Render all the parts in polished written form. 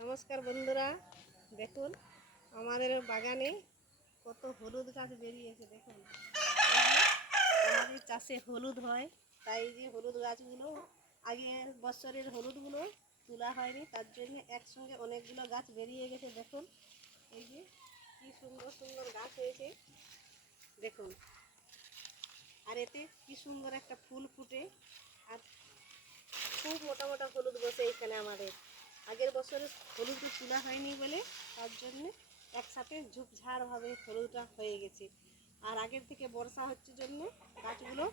নমস্কার বন্ধুরা, দেখুন আমাদের বাগানে কত হলুদ গাছ বেরিয়েছে। দেখুন আমাদের চাষে হলুদ হয়, তাই যে হলুদ গাছগুলো আগের বছরের হলুদগুলো তোলা হয়নি, তার জন্য একসঙ্গে অনেকগুলো গাছ বেরিয়ে গেছে। দেখুন এই যে কি সুন্দর সুন্দর গাছ হয়েছে দেখুন, আর এতে কি সুন্দর একটা ফুল ফুটে, আর খুব মোটা মোটা হলুদ বসে এইখানে। আমাদের আগের বছরে হলুদটা তোলা হয়নি বলে তার জন্য একসাথে ঝুপঝাড়ভাবে হলুদটা হয়ে গেছে। আর আগের থেকে বর্ষা হচ্ছে জন্য গাছগুলো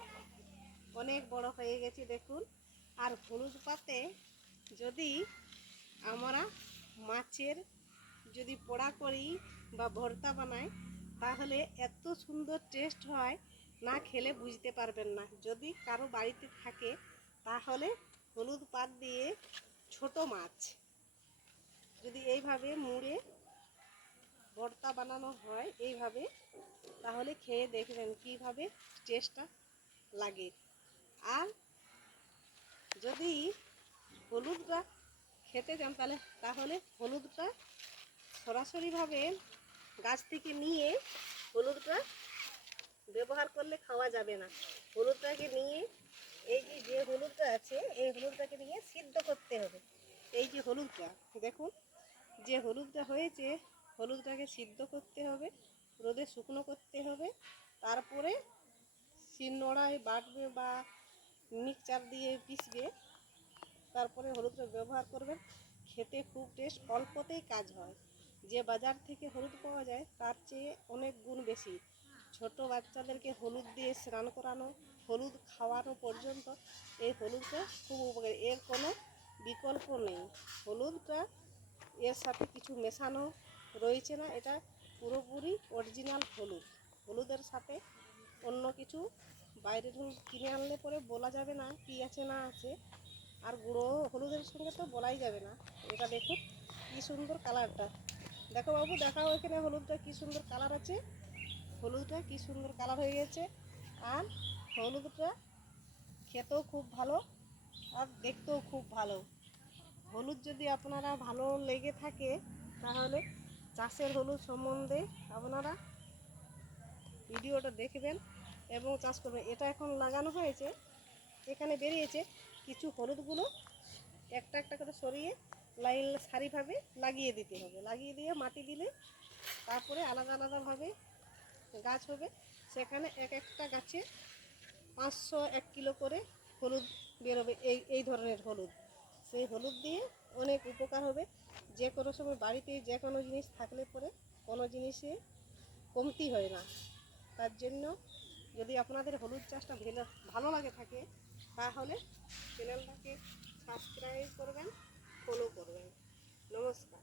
অনেক বড় হয়ে গেছে দেখুন। আর হলুদ পাতে যদি আমরা মাছের যদি পোড়া করি বা ভর্তা বানাই, তাহলে এত সুন্দর টেস্ট হয়, না খেলে বুঝতে পারবেন না। যদি কারো বাড়িতে থাকে তাহলে হলুদ পাত দিয়ে ছোট মাছ যদি এইভাবে মুড়ে ভর্তা বানানো হয় এইভাবে, তাহলে খেয়ে দেখবেন কীভাবে টেস্টটা লাগে। আর যদি হলুদটা খেতে চান তাহলে হলুদটা সরাসরিভাবে গাছ থেকে নিয়ে হলুদটা ব্যবহার করলে খাওয়া যাবে না। হলুদটাকে নিয়ে এই যে হলুদটা আছে এই হলুদটাকে নিয়ে সিদ্ধ করতে হবে। এই যে হলুদটা দেখুন, যে হলুদটা হয়েছে হলুদটাকে সিদ্ধ করতে হবে, রোদে শুকনো করতে হবে, তারপরে শিলনোড়ায় বাটবে বা মিক্সচার দিয়ে পিসবে, তারপরে হলুদটা ব্যবহার করবেন। খেতে খুব টেস্ট, অল্পতেই কাজ হয়। যে বাজার থেকে হলুদ পাওয়া যায় তার চেয়ে অনেক গুণ বেশি। ছোট বাচ্চাদেরকে হলুদ দিয়ে স্নান করানো, হলুদ খাওয়ানো পর্যন্ত এই হলুদটা খুব উপকারী, এর কোনো বিকল্প নেই। হলুদটা এর সাথে কিছু মেশানো রয়েছে না, এটা পুরোপুরি অরিজিনাল হলুদ। হলুদের সাথে অন্য কিছু বাইরের হলুদ কিনে আনলে পরে বলা যাবে না কী আছে না আছে, আর গুঁড়ো হলুদের সঙ্গে তো বলাই যাবে না। এটা দেখুন কী সুন্দর কালারটা, দেখো বাবু দেখাও এখানে হলুদটা কী সুন্দর কালার আছে, হলুদটা কী সুন্দর কালার হয়ে গেছে। আর হলুদটা খেতেও খুব ভালো আর দেখতেও খুব ভালো। হলুদ যদি আপনারা ভালো লেগে থাকে তাহলে চাষের হলুদ সম্বন্ধে আপনারা ভিডিওটা দেখবেন এবং চাষ করবেন। এটা এখন লাগানো হয়েছে, এখানে বেরিয়েছে কিছু হলুদগুলো একটা একটা করে সরিয়ে লাইন সারিভাবে লাগিয়ে দিতে হবে। লাগিয়ে দিয়ে মাটি দিলে তারপরে আলাদা আলাদাভাবে গাছ হবে। সেখানে এক একটা গাছে 500-1 কিলো করে হলুদ বেরোবে। এই ধরনের হলুদ, সেই হলুদ দিয়ে অনেক উপকার হবে। যে কোনো সময় বাড়িতে যে কোনো জিনিস থাকলে পরে কোনো জিনিসে কমতি হয় না। তার জন্য যদি আপনাদের হলুদ চাষটা ভালো লাগে থাকে তাহলে চ্যানেলটাকে সাবস্ক্রাইব করবেন, ফলো করবেন। নমস্কার।